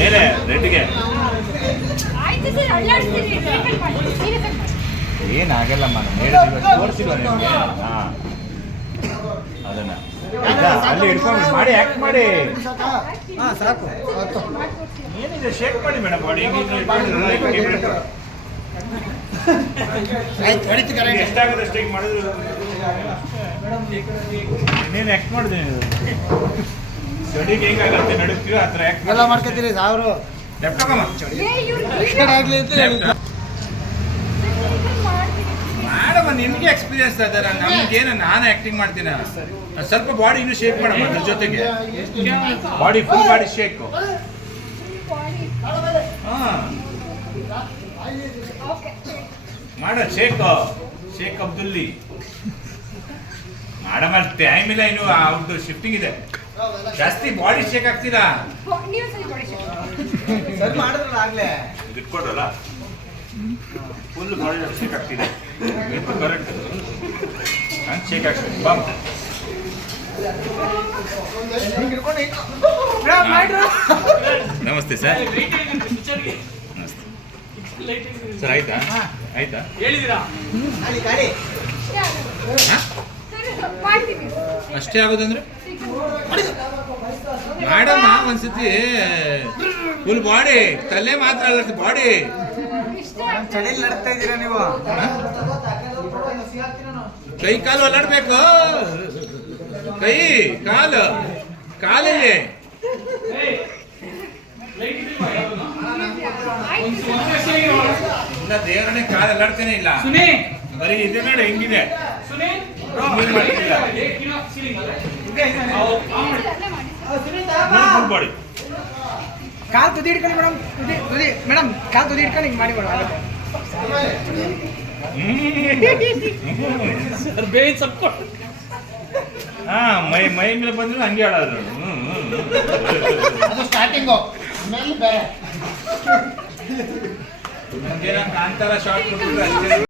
ಮೇಲೆ ರೆಡ್ಗೆ ಆಯ್ತು ಸರ್ ಅಲ್ಲಾಡ್ಸ್ತೀನಿ. ಟ್ರೀಟ್ಮೆಂಟ್ ಮಾಡಿ ಸೀರಿಯಸ್ ಆಗಿ ಮಾಡಿ ಏನಾಗಲ್ಲ ನಾನು ನಿಮಗೆ? ಹಾಂ. ಅದನ್ನ? ಅಲ್ಲಿ ಹಿಡ್ಕೊಂಡು ಮಾಡಿ ಆಕ್ಟ್ ಮಾಡಿ. ಹಾಂ ಸಾಕು. ಏನಿದೆ? ಶೇಕ್ ಮಾಡಿ ಮೇಡಮ್ ಬಾಡಿ ಎಷ್ಟಾಗುತ್ತೆ ಅಷ್ಟು ಈಗ ಮಾಡಿದ್ರು ಇನ್ನೇನು ಆಕ್ಟ್ ನಡುತ್ತೀವಿ ಆ ಥರ ಆಕ್ಟ್ ಎಲ್ಲ ಮಾಡ್ಕೊತೀರಿ ಸಾವಿರ. ಆಗ್ಲಿ ಅಂತ. ಮಾಡಮ್ಮ ನಿಮಗೆ ಎಕ್ಸ್ಪೀರಿಯನ್ಸ್ ಅದರ ನಮ್ಗೇನು ನಾನು ಆಕ್ಟಿಂಗ್ ಮಾಡ್ತೀನಿ. ಸ್ವಲ್ಪ ಬಾಡಿ ಇನ್ನೂ ಶೇಕ್ ಮಾಡಮ್ಮ ಅದ್ರ ಜೊತೆಗೆ. ಬಾಡಿ ಫುಲ್ ಬಾಡಿ ಶೇಕ್ ಮಾಡ ಶೇಕ್ ಶೇಕ್ ಅಬ್ದುಲ್ಲಿ ಮಾಡಮ್ಮ ಟೈಮ್ ಇಲ್ಲ ಇನ್ನು ಅವ್ರದ್ದು ಶಿಫ್ಟಿಂಗ್ ಇದೆ. ಜಾಸ್ತಿ ಬಾಡಿ ಶೇಕ್ ಆಗ್ತೀರಾ ನೀವು ಸರಿ ಮಾಡಿ ಸರಿ ಮಾಡಿದ್ರಲ್ಲ ಆಗ್ಲೇ. ಇಟ್ಕೊಡ್ರಲ್ಲ? ಫುಲ್ ಬಾಡಿ ಶೇಕ್ ಆಗ್ತಿದೆ ಕರೆಂಟ್ ಕರೆಕ್ಟ್ ಹಂಗೆ ಶೇಕ್ ಆಗ್ತದೆ ಬಾ ನಮಸ್ತೆ ಸರ್. ನಮಸ್ತೆ. ಸರ್ ಆಯ್ತಾ? ಆಯ್ತಾ? ಹೇಳಿದಿರಾ ಅಷ್ಟೇ ಆಗೋದಂದ್ರೆ ಮಾಡಮ್ಮ ಒಂದ್ಸತಿ. ಫುಲ್ ಬಾಡಿ ತಲೆ ಮಾತ್ರ ಅಲ್ಲ ಬಾಡಿ ಚಳಿಲಿ ನಡ್ತಾ ಇದ್ದೀರಾ ನೀವು? ಕೈ ಕಾಲು ಅಲ್ಲಾಡ್ಬೇಕು. ಕೈ ಕಾಲು. ಕಾಲಲ್ಲಿ. ದೇವರನ್ನೇ ಕಾಲು ಅಲ್ಲಾಡ್ತೇನೆ ಇಲ್ಲ. ಬರೀ ಇದೆ ನೋಡಿ ಹೆಂಗಿದೆ. ಕಾಲ್ ತುದಿ ಹಿಡ್ಕೊಂಡು ಮೇಡಮ್ ತುದಿ ತುದಿ. ಮೇಡಮ್ ಕಾಲ್ ತುದಿ ಹಿಡ್ಕೊಂಡು ಹಿಂಗೆ ಮಾಡಿ ಮೇಡಮ್. ಆಗುತ್ತೆ ಹಾ ಮೈ ಮೈ ಮೇಲೆ ಬಂದ್ರು ಹಂಗೆ ಹೇಳೋದು. ಅದು ಸ್ಟಾರ್ಟಿಂಗು ಆಮೇಲೆ ಬೇರೆ. ಹಂಗೇನ ಕಾಂತಾರ ಶಾರ್ಟ್ ಅಷ್ಟೇ.